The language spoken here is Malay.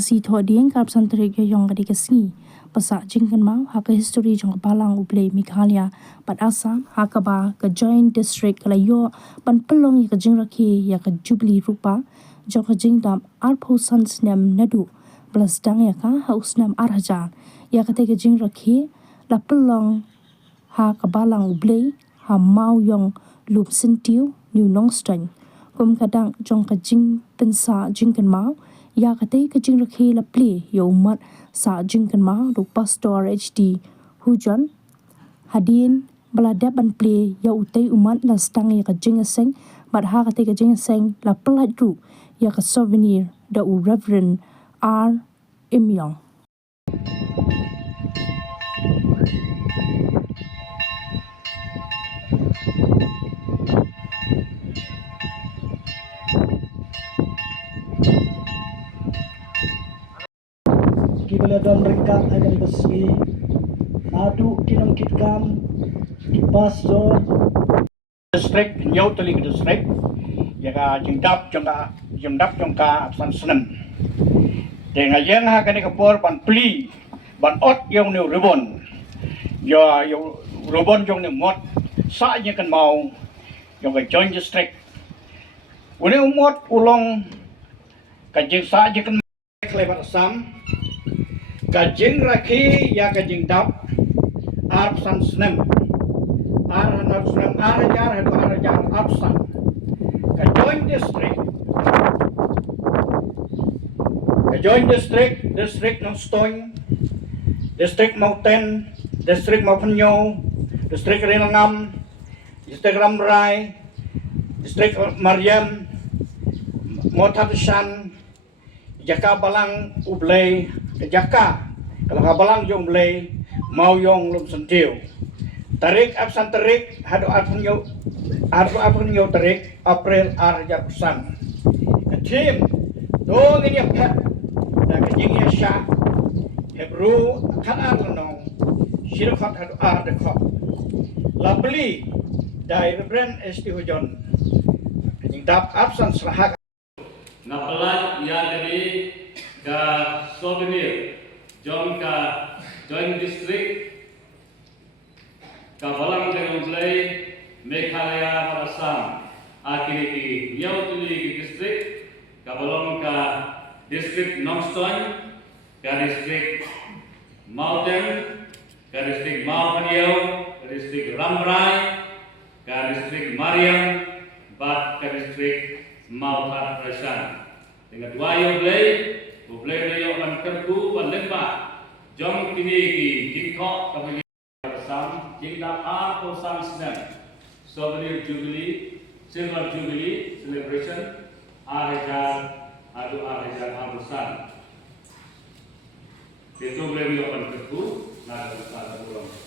si tho ding kap santrik yong gadi kesngi pasa jingkan mau ha ke history jong Balang Blei Meghalaya pat Assam ha ka ba ke joint district kala yo pan pelong ya ke jingrakhi ya ke Jubilee rupa jong ke Jingdap arpho san Snem naduh plus dang ya ka ha usnam arhajar ya ke te ke jingrakhi la pelong ha ka Balang Blei ha mau yong lup sentiu new nongsynshar kum kadang jong ka jing pensa jingkan mau ya kate ka jing rakhi la Plie yo umat sa jingkan mau du pastor HD Hoojon hadin beladap ban Plie ya utai umat la stang ya ka jing seng mat ha kate ka jing seng la pelat ru ya ka souvenir da u Reverend imlang. Kiba dan ringkat akan bersih naduh kinam kitkam ipas zon district nyotali district jaga Jingdap jongka san Snem dengan yang akan dikepor ban Plie ban ot yang ni ribon ya ribon jong ni mot saatnya kan mau yang ke joint district ini umot ulong kajing saatnya kan khlieh Assam kajing rakhi ya kajing dap arp san Snem arhanar Snem arhajar arp san ka joint district nongsynshar district Mawten district Mawphor district Lyngba district Ramrai district Mariam Mawphor jaka Balang Blei jaka kalau Balang jong Blei mau yong lum sentiu tarik absan tarik hadu apun yo tarik April arja pesan kecim dong ini pet dan kejing ya syak hebru kan arnong sirkhat hadu dekhat la Blei dai Reverend Hoojon Jingdap absan serahak ngapelat ïadei ka souvenir jom ka joint district ka Balang Blei Meghalaya Assam akhiri ki nyotuli district ka Balang ka district nongsynshar ka district Mawten ka district Mawphor ka district Ramrai ka district Mariam bat ka district Mawphor dengan dua yang Blei yang ban kerbu ban Lyngba jom kini ki TikTok kami Assam Jingdap san Snem souvenir Jubilee silver Jubilee celebration arhajar harusan itu Blei yang ban kerbu naduh